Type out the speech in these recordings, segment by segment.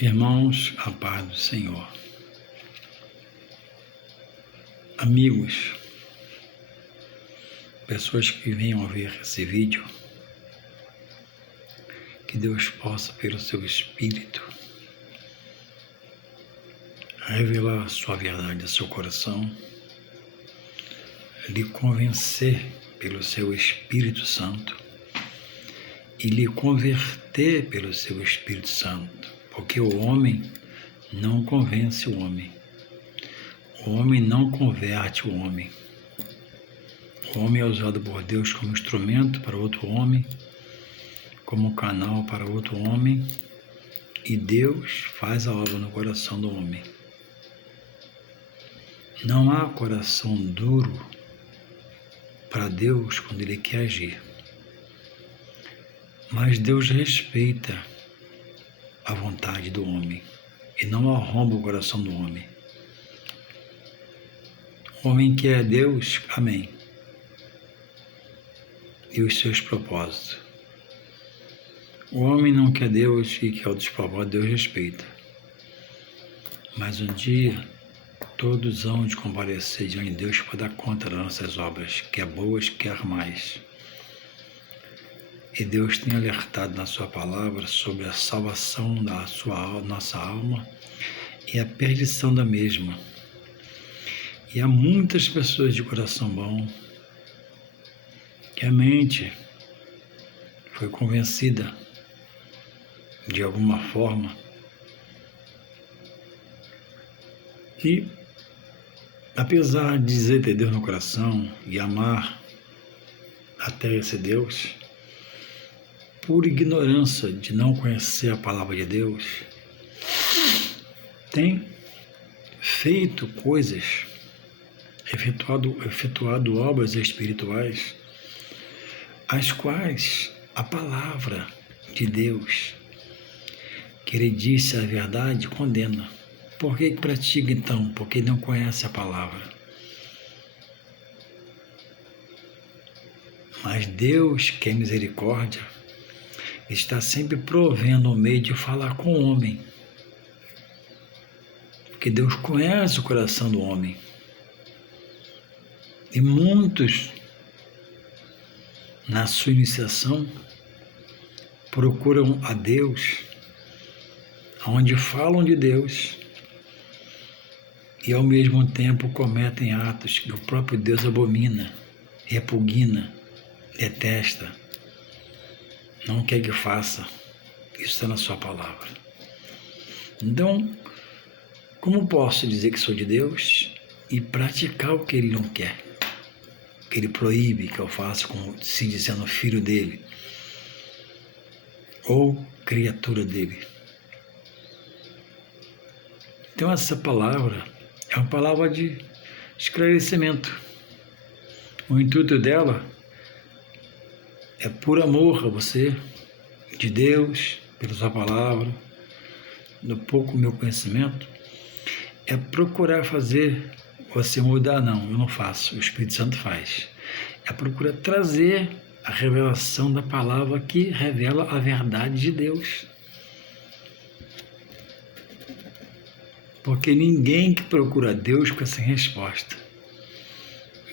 Irmãos, a paz do Senhor. Amigos, pessoas que venham a ver esse vídeo, que Deus possa, pelo seu Espírito, revelar a sua verdade ao seu coração, lhe convencer pelo seu Espírito Santo e lhe converter pelo seu Espírito Santo, porque o homem não convence o homem. O homem não converte o homem. O homem é usado por Deus como instrumento para outro homem, como canal para outro homem, e Deus faz a obra no coração do homem. Não há coração duro para Deus quando Ele quer agir. Mas Deus respeita a vontade do homem e não arromba o coração do homem. O homem quer Deus, amém, e os seus propósitos. O homem não quer Deus e quer outros propósitos, Deus respeita. Mas um dia, todos hão de comparecer diante de Deus para dar conta das nossas obras, quer boas, quer mais. E Deus tem alertado na sua palavra sobre a salvação da nossa alma e a perdição da mesma. E há muitas pessoas de coração bom que a mente foi convencida de alguma forma e, apesar de dizer ter Deus no coração e amar até esse Deus, por ignorância de não conhecer a palavra de Deus, tem feito coisas, efetuado obras espirituais, as quais a palavra de Deus, que Ele disse a verdade, condena. Por que pratica então? Porque não conhece a palavra. Mas Deus, que é misericórdia, está sempre provendo um meio de falar com o homem. Porque Deus conhece o coração do homem. E muitos, na sua iniciação, procuram a Deus, onde falam de Deus, e ao mesmo tempo cometem atos que o próprio Deus abomina, repugna, detesta, não quer que faça. Isso está na sua palavra. Então, como posso dizer que sou de Deus e praticar o que Ele não quer? Que Ele proíbe que eu faça, como se dizendo filho dEle ou criatura dEle. Então essa palavra é uma palavra de esclarecimento. O intuito dela é por amor a você, de Deus, pela sua palavra, no pouco meu conhecimento, é procurar fazer você mudar. Não, eu não faço, o Espírito Santo faz. É procurar trazer a revelação da palavra que revela a verdade de Deus. Porque ninguém que procura Deus fica sem resposta.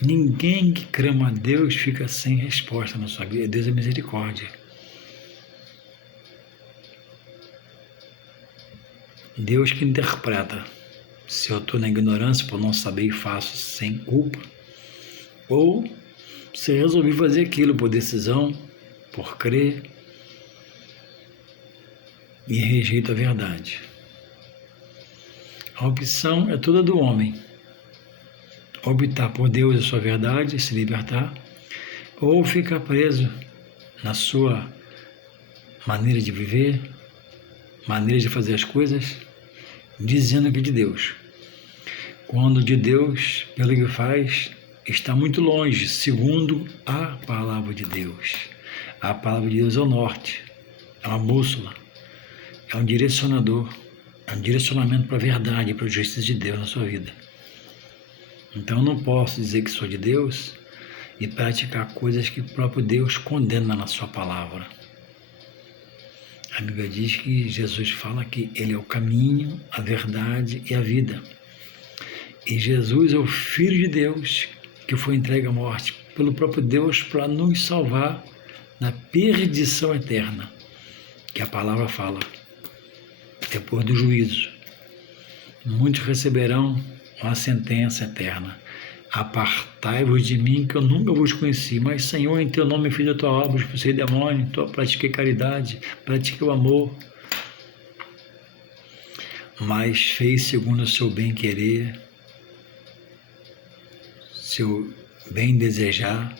Ninguém que clama a Deus fica sem resposta na sua vida. Deus é misericórdia. Deus que interpreta. Se eu estou na ignorância por não saber e faço sem culpa, ou se eu resolvi fazer aquilo por decisão, por crer, e rejeito a verdade. A opção é toda do homem. Optar por Deus e a sua verdade, se libertar, ou ficar preso na sua maneira de viver, maneira de fazer as coisas, dizendo que é de Deus. Quando de Deus, pelo que faz, está muito longe, segundo a palavra de Deus. A palavra de Deus é o norte, é uma bússola, é um direcionador, é um direcionamento para a verdade, para a justiça de Deus na sua vida. Então eu não posso dizer que sou de Deus e praticar coisas que o próprio Deus condena na sua palavra. A Bíblia diz que Jesus fala que Ele é o caminho, a verdade e a vida. E Jesus é o Filho de Deus que foi entregue à morte pelo próprio Deus para nos salvar da perdição eterna, que a palavra fala, depois do juízo. Muitos receberão uma sentença eterna. Apartai-vos de mim, que eu nunca vos conheci. Mas, Senhor, em teu nome fiz a tua obra, expulsei demônio, pratiquei caridade, pratiquei o amor. Mas fez segundo o seu bem-querer, seu bem desejar,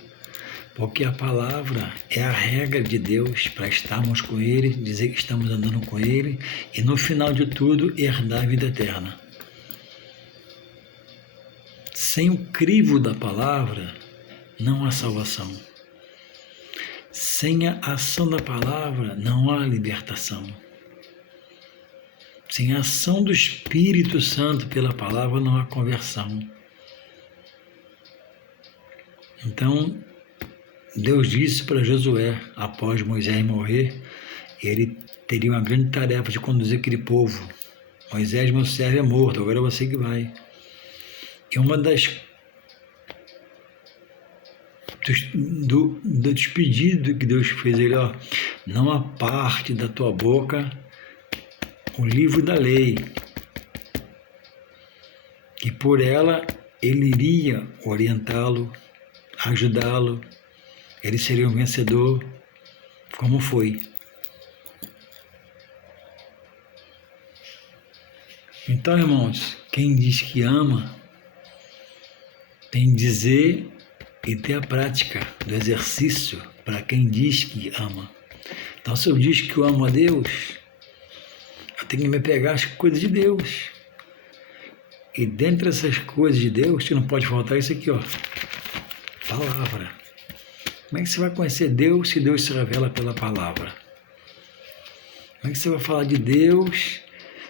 porque a palavra é a regra de Deus para estarmos com Ele, dizer que estamos andando com Ele e no final de tudo herdar a vida eterna. Sem o crivo da palavra não há salvação. Sem a ação da palavra não há libertação. Sem a ação do Espírito Santo pela palavra não há conversão. Então, Deus disse para Josué, após Moisés morrer, ele teria uma grande tarefa de conduzir aquele povo. Moisés, meu servo, é morto, agora é você que vai. E uma dos pedidos que Deus fez, ele, não aparte da tua boca o livro da lei, que por ela ele iria orientá-lo, ajudá-lo, ele seria um vencedor, como foi. Então, irmãos, quem diz que ama, tem que dizer e ter a prática do exercício para quem diz que ama. Então, se eu diz que eu amo a Deus, eu tenho que me pegar às coisas de Deus. E dentre essas coisas de Deus, que não pode faltar isso aqui, palavra. Como é que você vai conhecer Deus se Deus se revela pela palavra? Como é que você vai falar de Deus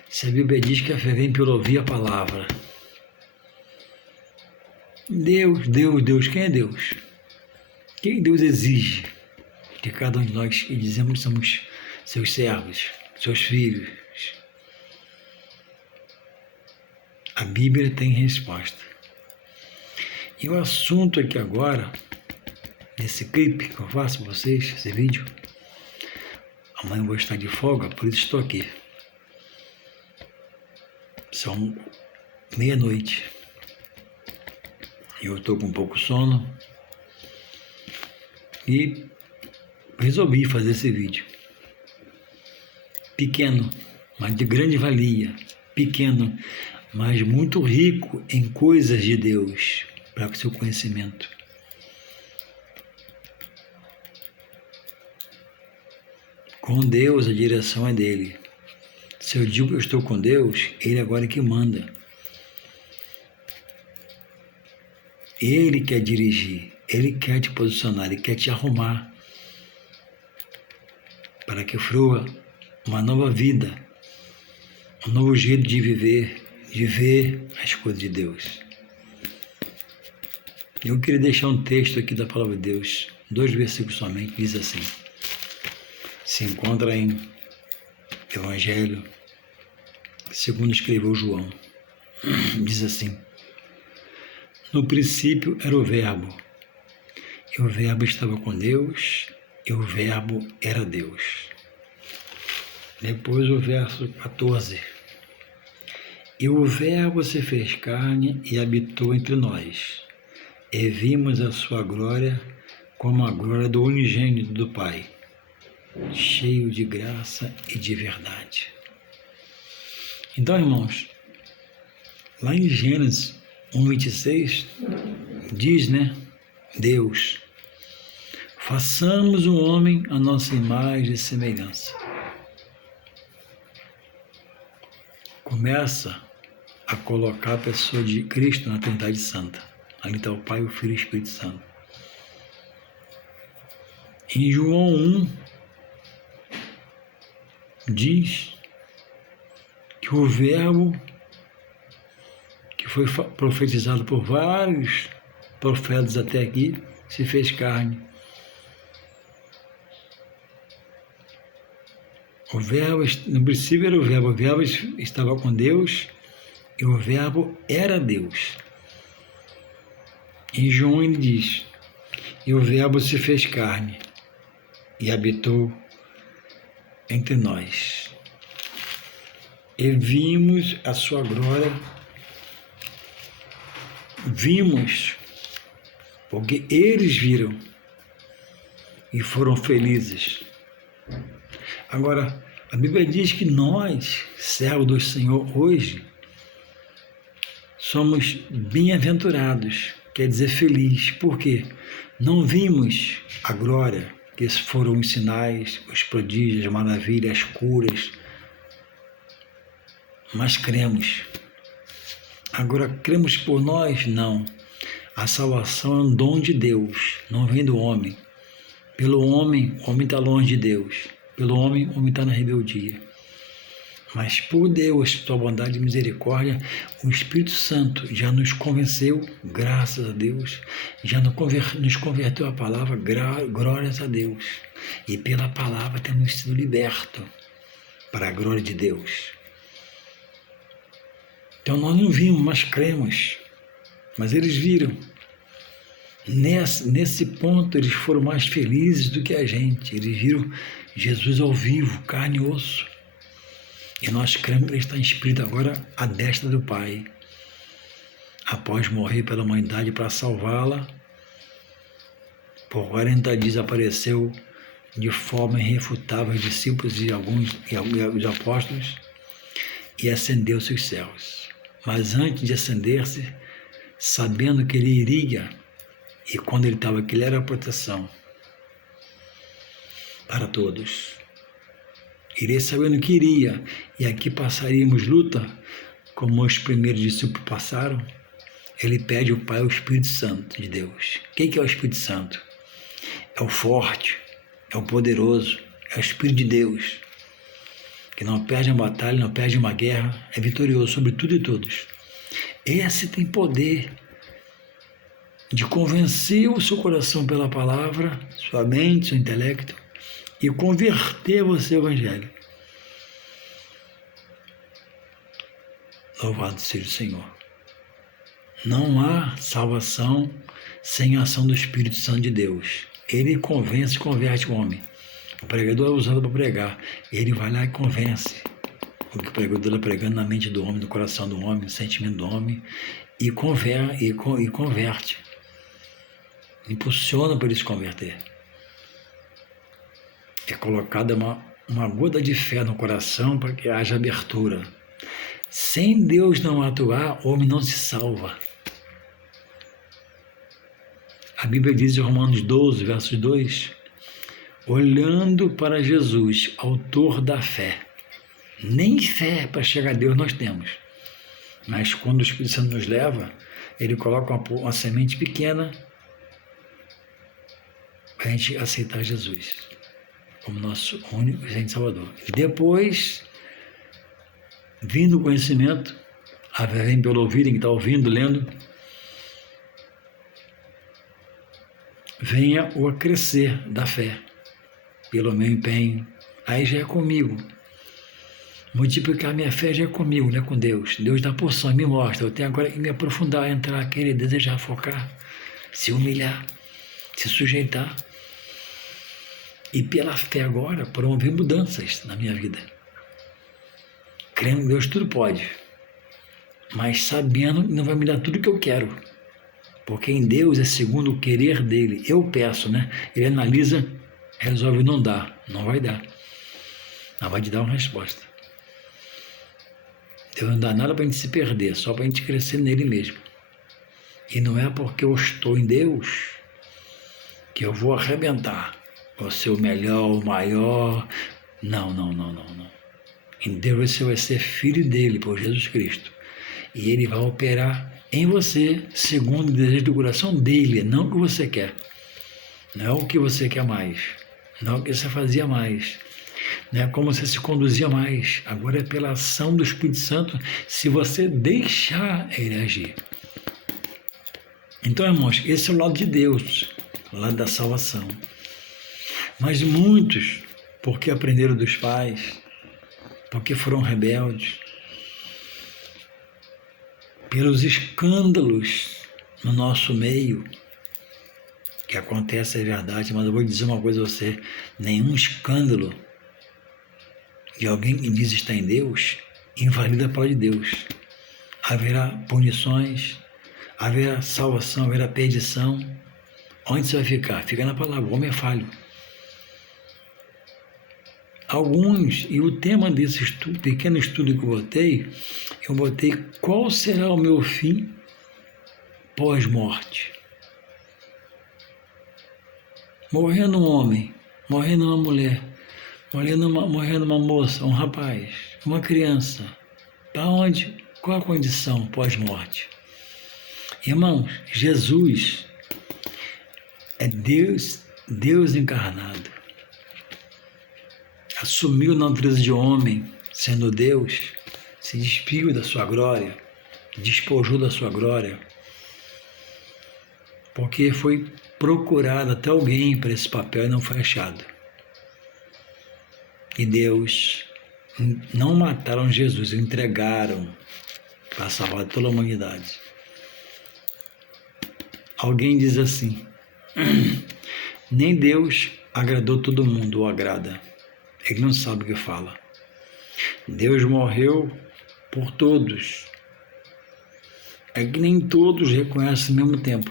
se a Bíblia diz que a fé vem pelo ouvir a palavra? Deus, quem é Deus? Quem Deus exige de cada um de nós que dizemos que somos seus servos, seus filhos? A Bíblia tem resposta. E o assunto aqui agora, nesse clipe que eu faço para vocês, esse vídeo, amanhã eu vou estar de folga, por isso estou aqui. São meia-noite. Eu estou com um pouco sono e resolvi fazer esse vídeo. Pequeno, mas de grande valia. Pequeno, mas muito rico em coisas de Deus, para o seu conhecimento. Com Deus, a direção é dele. Se eu digo que eu estou com Deus, ele agora é que manda. Ele quer dirigir, ele quer te posicionar, ele quer te arrumar para que flua uma nova vida, um novo jeito de viver, de ver as coisas de Deus. Eu queria deixar um texto aqui da palavra de Deus, 2 versículos somente, diz assim, se encontra em Evangelho, segundo escreveu João, diz assim, no princípio era o Verbo, e o Verbo estava com Deus, e o Verbo era Deus. Depois o verso 14. E o Verbo se fez carne e habitou entre nós, e vimos a sua glória como a glória do unigênito do Pai, cheio de graça e de verdade. Então, irmãos, lá em Gênesis 1:26, diz, Deus, façamos o homem a nossa imagem e semelhança. Começa a colocar a pessoa de Cristo na Trindade Santa. Ali está o Pai, o Filho e o Espírito Santo. Em João 1, diz que o Verbo, que foi profetizado por vários profetas até aqui, se fez carne. O verbo, no princípio era o verbo estava com Deus e o verbo era Deus. Em João ele diz, e o verbo se fez carne e habitou entre nós. E vimos a sua glória, vimos, porque eles viram e foram felizes. Agora, a Bíblia diz que nós, servos do Senhor, hoje, somos bem-aventurados, quer dizer feliz. Por quê? Não vimos a glória, que foram os sinais, os prodígios, as maravilhas, as curas, mas cremos. Agora, cremos por nós? Não. A salvação é um dom de Deus, não vem do homem. Pelo homem, o homem está longe de Deus. Pelo homem, o homem está na rebeldia. Mas por Deus, sua bondade e misericórdia, o Espírito Santo já nos convenceu, graças a Deus, já nos converteu a palavra, glórias a Deus. E pela palavra temos sido libertos para a glória de Deus. Então nós não vimos, mas cremos. Mas eles viram. Nesse ponto, eles foram mais felizes do que a gente. Eles viram Jesus ao vivo, carne e osso. E nós cremos que ele está inscrito agora à destra do Pai. Após morrer pela humanidade para salvá-la, por 40 dias apareceu de forma irrefutável aos discípulos e os apóstolos e ascendeu-se aos céus. Mas antes de ascender-se, sabendo que ele iria, e quando ele estava aqui, ele era a proteção para todos. Iria sabendo que iria, e aqui passaríamos luta, como os primeiros discípulos passaram. Ele pede ao Pai o Espírito Santo de Deus. Quem que é o Espírito Santo? É o forte, é o poderoso, é o Espírito de Deus, que não perde uma batalha, não perde uma guerra, é vitorioso sobre tudo e todos. Esse tem poder de convencer o seu coração pela palavra, sua mente, seu intelecto, e converter você ao Evangelho. Louvado seja o Senhor. Não há salvação sem a ação do Espírito Santo de Deus. Ele convence e converte o homem. O pregador é usado para pregar. Ele vai lá e convence. O que o pregador está pregando na mente do homem, no coração do homem, no sentimento do homem, e converte. Impulsiona para ele se converter. É colocada uma gota de fé no coração para que haja abertura. Sem Deus não atuar, o homem não se salva. A Bíblia diz em Romanos 12, versos 2, olhando para Jesus, autor da fé. Nem fé para chegar a Deus nós temos. Mas quando o Espírito Santo nos leva, ele coloca uma semente pequena para a gente aceitar Jesus como nosso único e Salvador. Depois, vindo o conhecimento, vem pelo ouvido, quem está ouvindo, lendo, venha o crescer da fé, pelo meu empenho. Aí já é comigo. Multiplicar minha fé já é comigo, não é com Deus. Deus dá porção, me mostra. Eu tenho agora que me aprofundar, entrar, querer, desejar, focar, se humilhar, se sujeitar. E pela fé agora, promover mudanças na minha vida. Crendo em Deus tudo pode, mas sabendo que não vai me dar tudo que eu quero. Porque em Deus é segundo o querer dele. Eu peço, né? Ele analisa, resolve não dar. Não vai dar. Não vai te dar uma resposta. Deus não dá nada para a gente se perder, só para a gente crescer nele mesmo. E não é porque eu estou em Deus que eu vou arrebentar. Vou ser o melhor, o maior. Não. Em Deus você vai ser filho dele, por Jesus Cristo. E ele vai operar em você, segundo o desejo do coração dele, não o que você quer. Não é o que você quer mais. Não é o que você fazia mais. Não é como você se conduzia mais. Agora é pela ação do Espírito Santo, se você deixar ele agir. Então, irmãos, esse é o lado de Deus, o lado da salvação. Mas muitos porque aprenderam dos pais, porque foram rebeldes, pelos escândalos no nosso meio, que acontece, é verdade, mas eu vou dizer uma coisa a você: nenhum escândalo de alguém que diz estar em Deus invalida a palavra de Deus. Haverá punições, haverá salvação, haverá perdição. Onde você vai ficar? Fica na palavra. O homem é falho. Alguns, e o tema desse estudo, pequeno estudo que eu botei qual será o meu fim pós-morte. Morrendo um homem, morrendo uma mulher, morrendo uma moça, um rapaz, uma criança. Para onde? Qual a condição pós-morte? Irmãos, Jesus é Deus encarnado. Assumiu a natureza de homem, sendo Deus, se despiu da sua glória, despojou da sua glória, porque foi procurado até alguém para esse papel e não foi achado. E Deus não mataram Jesus, entregaram para salvar toda a humanidade. Alguém diz assim: nem Deus agradou todo mundo ou agrada. Ele não sabe o que fala. Deus morreu por todos. É que nem todos reconhecem ao mesmo tempo.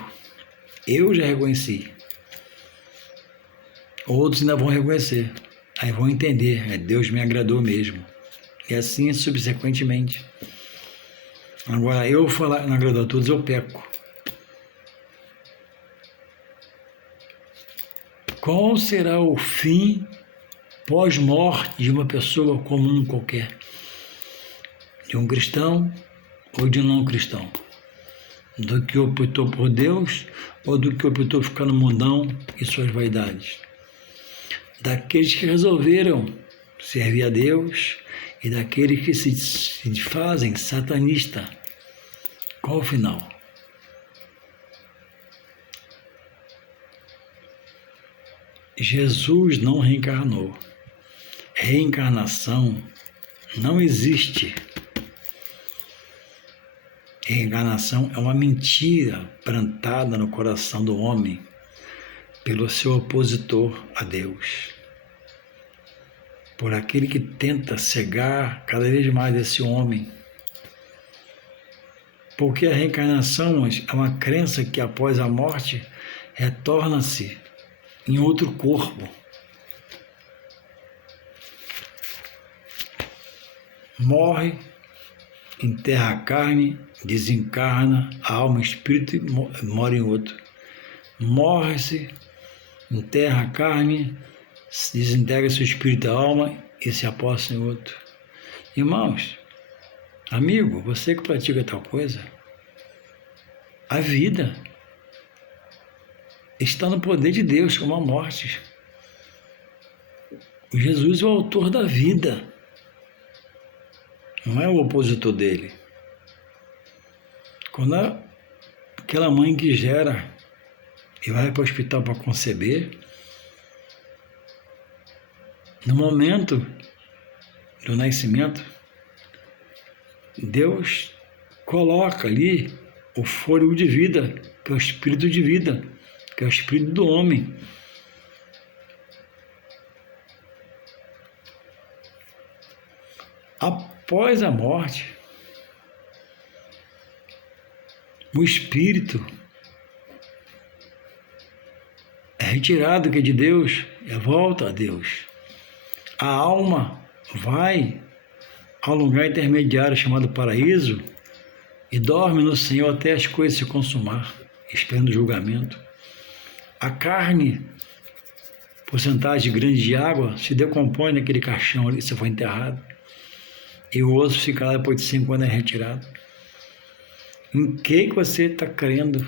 Eu já reconheci. Outros ainda vão reconhecer. Aí vão entender. Deus me agradou mesmo. E assim subsequentemente. Agora, eu falar não agradou a todos, eu peco. Qual será o fim pós-morte de uma pessoa comum qualquer? De um cristão ou de um não cristão? Do que optou por Deus ou do que optou por ficar no mundão e suas vaidades? Daqueles que resolveram servir a Deus e daqueles que se fazem satanista. Qual o final? Jesus não reencarnou. Reencarnação não existe. Reencarnação é uma mentira plantada no coração do homem pelo seu opositor a Deus, por aquele que tenta cegar cada vez mais esse homem. Porque a reencarnação é uma crença que após a morte retorna-se em outro corpo. Morre, enterra a carne, desencarna, a alma, o espírito e mora em outro. Morre-se, enterra a carne, desintegra seu espírito e a alma e se aposta em outro. Irmãos, amigo, você que pratica tal coisa, a vida está no poder de Deus, como a morte. Jesus é o autor da vida, não é o opositor dele. Quando aquela mãe que gera e vai para o hospital para conceber, no momento do nascimento, Deus coloca ali o fôlego de vida, que é o espírito de vida, que é o espírito do homem. Após a morte, o espírito é retirado, que é de Deus, e volta a Deus. A alma vai ao lugar intermediário chamado paraíso e dorme no Senhor até as coisas se consumar, esperando o julgamento. A carne, porcentagem grande de água, se decompõe naquele caixão ali que você foi enterrado. E o osso fica lá depois de 5 anos é retirado. Em que você está crendo?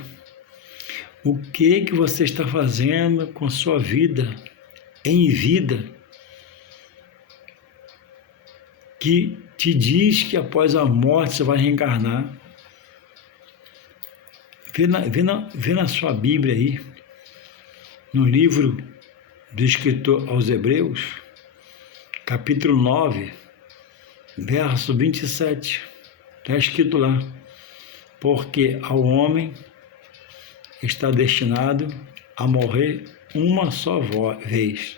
O que você está fazendo com a sua vida, em vida, que te diz que após a morte você vai reencarnar? Vê na sua Bíblia aí, no livro do escritor aos Hebreus, capítulo 9, verso 27, está escrito lá: porque ao homem está destinado a morrer uma só vez.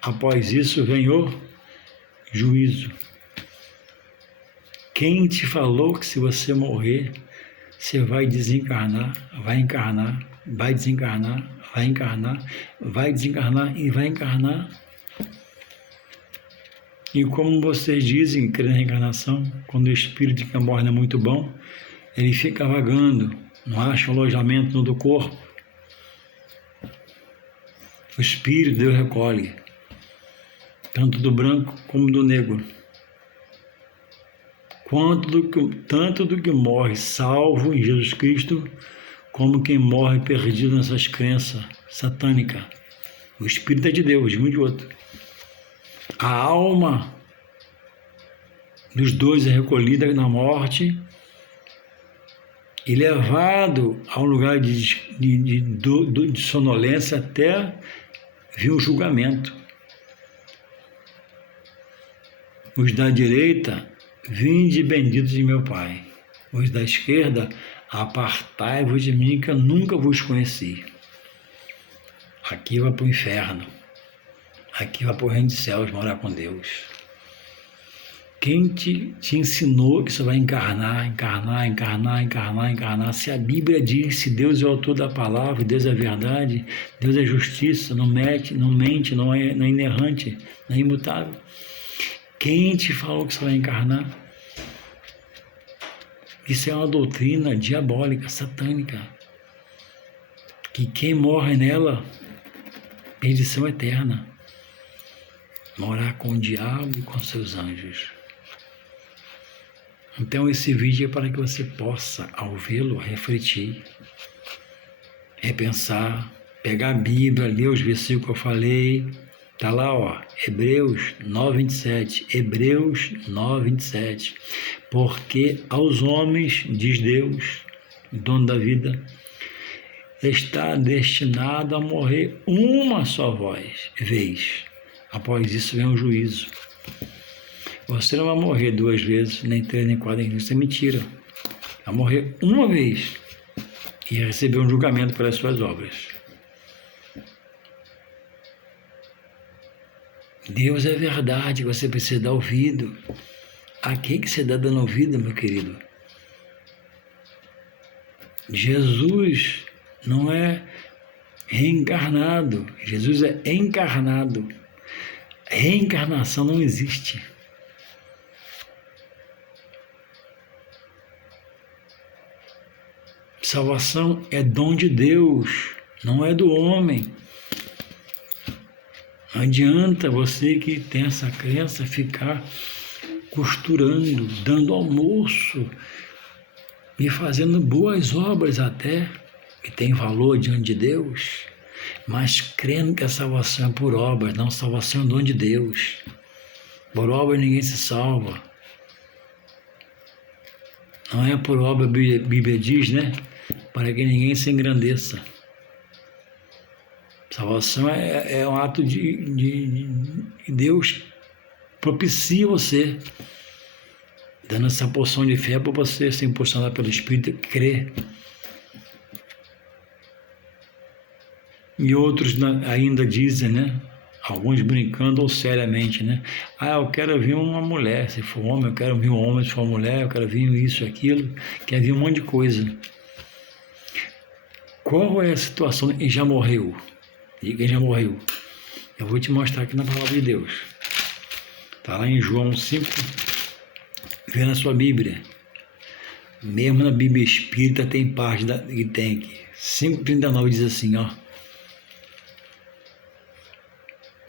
Após isso vem o juízo. Quem te falou que se você morrer, você vai desencarnar, vai encarnar, vai desencarnar, vai encarnar, vai desencarnar e vai encarnar? E como vocês dizem, crer na reencarnação, quando o espírito que morre não é muito bom, ele fica vagando, não acha alojamento no do corpo. O espírito Deus recolhe, tanto do branco como do negro. Tanto do que morre salvo em Jesus Cristo, como quem morre perdido nessas crenças satânicas. O espírito é de Deus, de um e de outro. A alma dos dois é recolhida na morte e levado a um lugar de sonolência até vir o julgamento. Os da direita, vinde benditos de meu Pai. Os da esquerda, apartai-vos de mim, que eu nunca vos conheci. Aqui vai para o inferno. Aqui vai para o reino dos céus, morar com Deus. Quem te ensinou que você vai encarnar? Se a Bíblia diz, se Deus é o autor da palavra, Deus é a verdade, Deus é justiça, não mente, não é inerrante, não é imutável. Quem te falou que você vai encarnar? Isso é uma doutrina diabólica, satânica, que quem morre nela, perdição eterna, morar com o diabo e com seus anjos. Então esse vídeo é para que você possa, ao vê-lo, refletir, repensar, pegar a Bíblia, ler os versículos que eu falei. Está lá, ó, Hebreus 9:27, Hebreus 9:27. Porque aos homens, diz Deus, dono da vida, está destinado a morrer uma só vez. Após isso vem o juízo. Você não vai morrer 2 vezes, nem 3, nem 4, nem 5. Isso é mentira. Vai morrer uma vez e receber um julgamento pelas suas obras. Deus é verdade, você precisa dar ouvido. A quem que você está dando ouvido, meu querido? Jesus não é reencarnado, Jesus é encarnado. Reencarnação não existe. Salvação é dom de Deus, não é do homem. Não adianta você que tem essa crença ficar costurando, dando almoço e fazendo boas obras até, que tem valor diante de Deus, mas crendo que a salvação é por obras, não, salvação é dom de Deus. Por obras ninguém se salva. Não é por obra, a Bíblia diz, né? Para que ninguém se engrandeça. Salvação é um ato de Deus propicia você, dando essa porção de fé para você ser impulsionado pelo Espírito e crer. E outros ainda dizem, né? Alguns brincando ou seriamente, né? Eu quero vir uma mulher, se for homem, eu quero vir um homem, se for mulher, eu quero vir isso, aquilo, quer vir um monte de coisa. Qual é a situação? E já morreu. Diga quem já morreu. Eu vou te mostrar aqui na palavra de Deus. Está lá em João 5, vê na sua Bíblia. Mesmo na Bíblia Espírita tem parte que tem aqui. 5,39 diz assim, ó.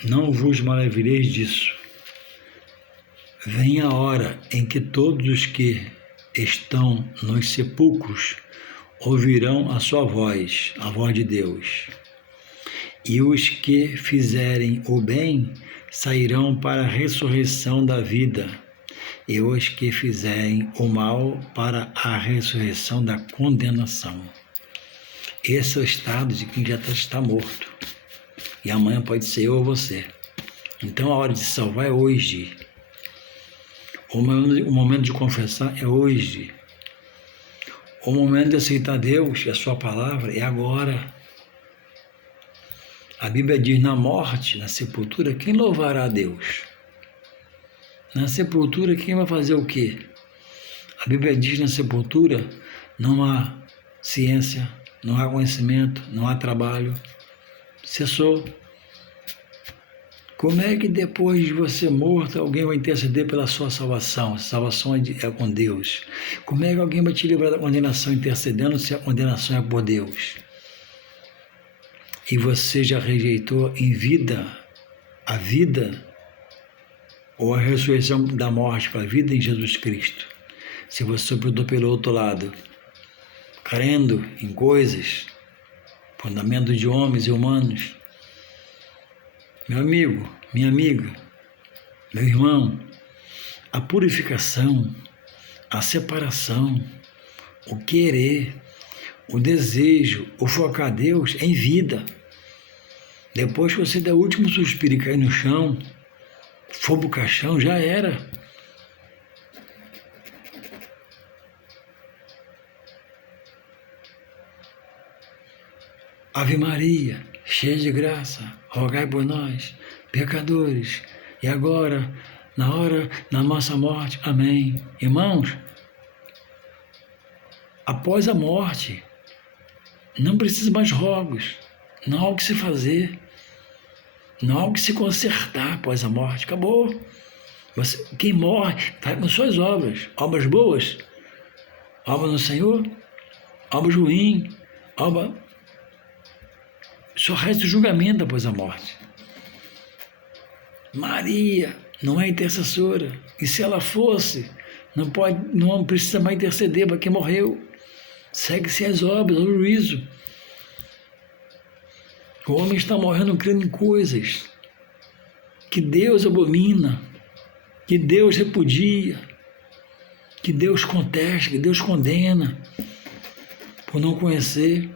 Não vos maravilheis disso. Vem a hora em que todos os que estão nos sepulcros ouvirão a sua voz, a voz de Deus. E os que fizerem o bem sairão para a ressurreição da vida, e os que fizerem o mal para a ressurreição da condenação. Esse é o estado de quem já está morto. E amanhã pode ser eu ou você. Então a hora de salvar é hoje. O momento de confessar é hoje. O momento de aceitar Deus e a sua palavra é agora. A Bíblia diz: na morte, na sepultura, quem louvará a Deus? Na sepultura, quem vai fazer o quê? A Bíblia diz: na sepultura não há ciência, não há conhecimento, não há trabalho. Cessou. Como é que depois de você morto alguém vai interceder pela sua salvação? A salvação é com Deus. Como é que alguém vai te livrar da condenação intercedendo se a condenação é por Deus? E você já rejeitou em vida a vida ou a ressurreição da morte para a vida em Jesus Cristo? Se você optou pelo outro lado, crendo em coisas, fundamento de homens e humanos, meu amigo, minha amiga, meu irmão, a purificação, a separação, o querer, o desejo, o focar a Deus é em vida. Depois que você der o último suspiro e cair no chão, for pro caixão, já era. Ave Maria, cheia de graça, rogai por nós, pecadores, e agora, na hora da nossa morte. Amém. Irmãos, após a morte, não precisa mais rogos, não há o que se fazer, não há o que se consertar após a morte. Acabou. Quem morre, vai com suas obras boas, obras no Senhor, obras ruins, obras... Só resta o julgamento após a morte. Maria não é intercessora. E se ela fosse, não precisa mais interceder para quem morreu. Segue-se as obras, o juízo. O homem está morrendo crendo em coisas que Deus abomina, que Deus repudia, que Deus contesta, que Deus condena por não conhecer.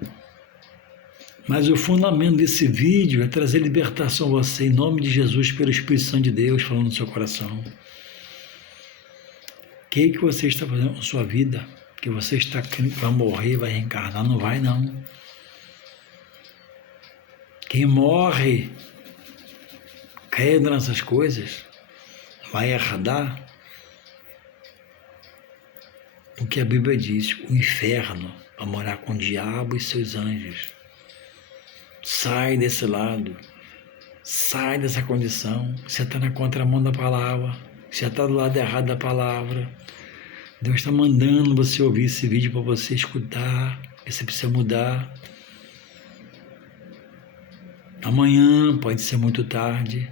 Mas o fundamento desse vídeo é trazer libertação a você, em nome de Jesus, pelo Espírito Santo de Deus, falando no seu coração. O que você está fazendo com a sua vida? Que você está crendo que vai morrer, vai reencarnar? Não vai, não. Quem morre, crendo nessas coisas, vai herdar o que a Bíblia diz, o inferno, a morar com o diabo e seus anjos. Sai desse lado, sai dessa condição. Você está na contramão da palavra, você está do lado errado da palavra. Deus está mandando você ouvir esse vídeo para você escutar, que você precisa mudar. Amanhã pode ser muito tarde.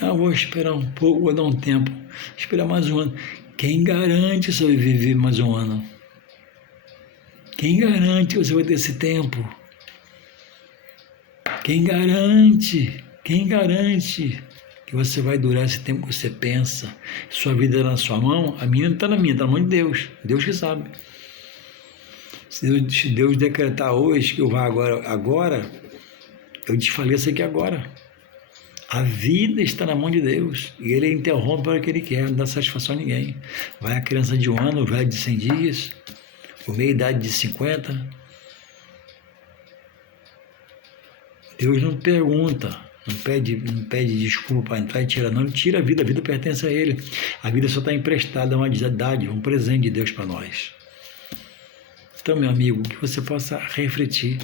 Eu vou esperar um pouco, vou dar um tempo, esperar mais um ano. Quem garante você vai viver mais um ano? Quem garante que você vai ter esse tempo? Quem garante que você vai durar esse tempo que você pensa? Sua vida é na sua mão? A minha não está na minha, está na mão de Deus. Deus que sabe. Se Deus decretar hoje que eu vá agora, eu desfaleço aqui agora. A vida está na mão de Deus. E Ele interrompe para o que Ele quer, não dá satisfação a ninguém. Vai a criança de 1 ano, o velho de 100 dias, o meia-idade de 50. Deus não pergunta, não pede desculpa para entrar e tirar, não. Ele tira a vida pertence a Ele. A vida só está emprestada, é uma dádiva, um presente de Deus para nós. Então, meu amigo, que você possa refletir.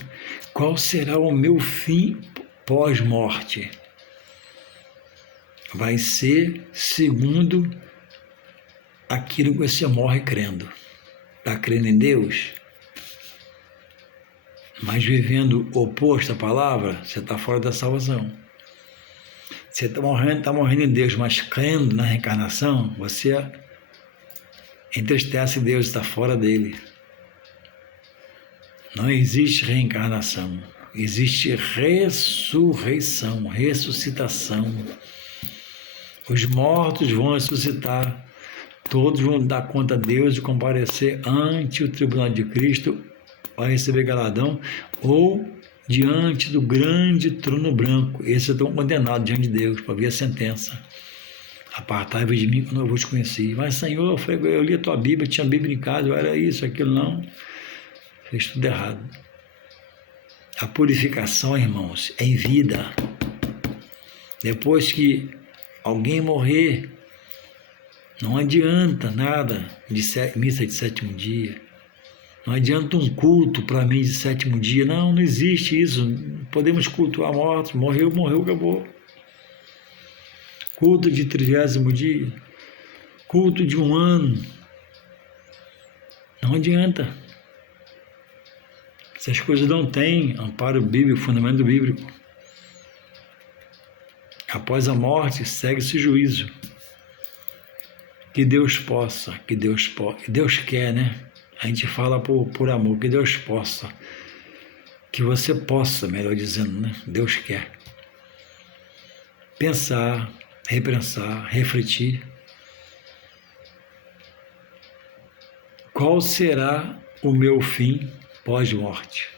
Qual será o meu fim pós-morte? Vai ser segundo aquilo que você morre crendo. Está crendo em Deus? Mas vivendo oposto à palavra, você está fora da salvação. Você está morrendo em Deus, mas crendo na reencarnação, você entristece Deus, está fora dele. Não existe reencarnação, existe ressurreição, ressuscitação. Os mortos vão ressuscitar, todos vão dar conta a Deus e comparecer ante o tribunal de Cristo, vai receber galardão, ou diante do grande trono branco. Esses estão condenados diante de Deus para ver a sentença. Apartai-vos de mim quando eu vos conheci. Mas, Senhor, eu li a tua Bíblia, tinha Bíblia em casa, eu era isso, aquilo, não. Fez tudo errado. A purificação, irmãos, é em vida. Depois que alguém morrer, não adianta nada de missa de sétimo dia. Não adianta um culto para mim de sétimo dia. Não, não existe isso. Podemos cultuar mortos. Morreu, morreu, acabou. Culto de 30º dia. Culto de 1 ano. Não adianta. Essas coisas não têm amparo bíblico, fundamento bíblico. Após a morte, segue-se juízo. Que Deus possa, que Deus quer, né? A gente fala por amor, que Deus possa, que você possa, melhor dizendo, né? Deus quer. Pensar, repensar, refletir. Qual será o meu fim pós-morte?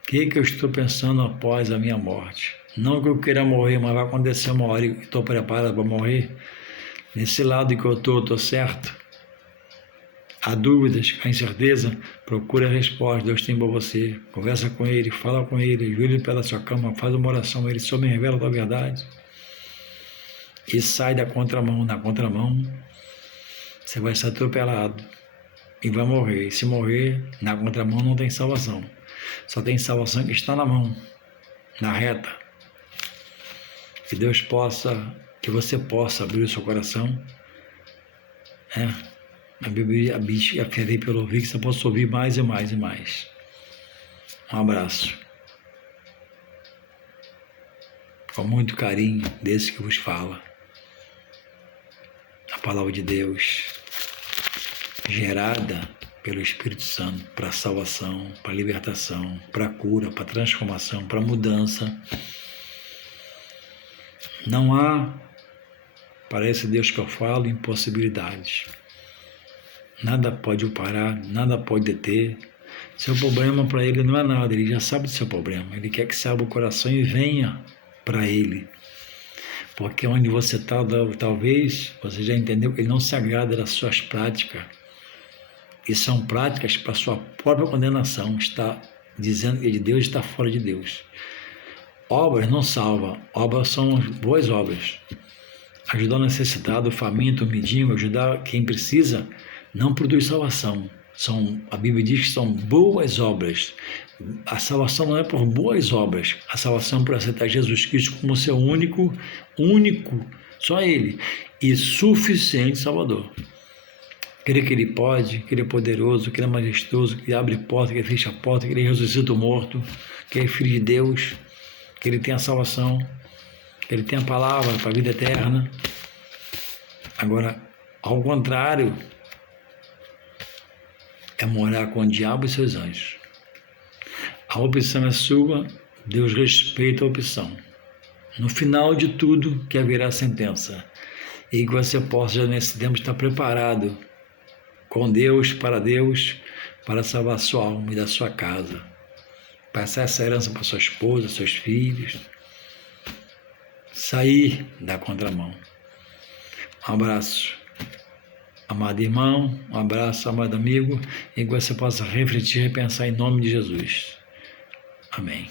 O que eu estou pensando após a minha morte? Não que eu queira morrer, mas vai acontecer uma hora e estou preparado para morrer. Nesse lado que eu estou certo? Há dúvidas, há incerteza? Procure a resposta. Deus tem para você. Conversa com Ele, fala com Ele, ajoelha pela sua cama, faz uma oração. Ele só me revela a tua verdade. E sai da contramão. Na contramão, você vai ser atropelado e vai morrer. E se morrer, na contramão não tem salvação. Só tem salvação que está na mão, na reta. Que Deus possa, que você possa abrir o seu coração. A Bíblia, a fé vem pelo ouvir, que você possa ouvir mais e mais e mais. Um abraço. Com muito carinho, desse que vos fala. A palavra de Deus, gerada pelo Espírito Santo, para salvação, para libertação, para cura, para transformação, para mudança. Não há, para esse Deus que eu falo, impossibilidades. Nada pode o parar, nada pode deter. Seu problema para Ele não é nada, Ele já sabe do seu problema. Ele quer que você abra o coração e venha para Ele. Porque onde você está, talvez, você já entendeu, Ele não se agrada das suas práticas. E são práticas para a sua própria condenação. Está dizendo que de Deus está fora de Deus. Obras não salvam, obras são boas obras. Ajudar o necessitado, o faminto, o mendigo, ajudar quem precisa, não produz salvação. A Bíblia diz que são boas obras. A salvação não é por boas obras. A salvação é por aceitar Jesus Cristo como seu único, só Ele, e suficiente Salvador. Crer que Ele pode, que Ele é poderoso, que Ele é majestoso, que Ele abre porta, que Ele fecha a porta, que Ele ressuscita o morto, que Ele é Filho de Deus, que Ele tem a salvação, que Ele tem a palavra para a vida eterna. Agora, ao contrário, é morar com o diabo e seus anjos. A opção é sua, Deus respeita a opção. No final de tudo, que haverá sentença. E que você possa, já nesse tempo, estar preparado com Deus, para salvar a sua alma e da sua casa. Passar essa herança para sua esposa, seus filhos. Sair da contramão. Um abraço, amado irmão, um abraço, amado amigo, e que você possa refletir e pensar em nome de Jesus. Amém.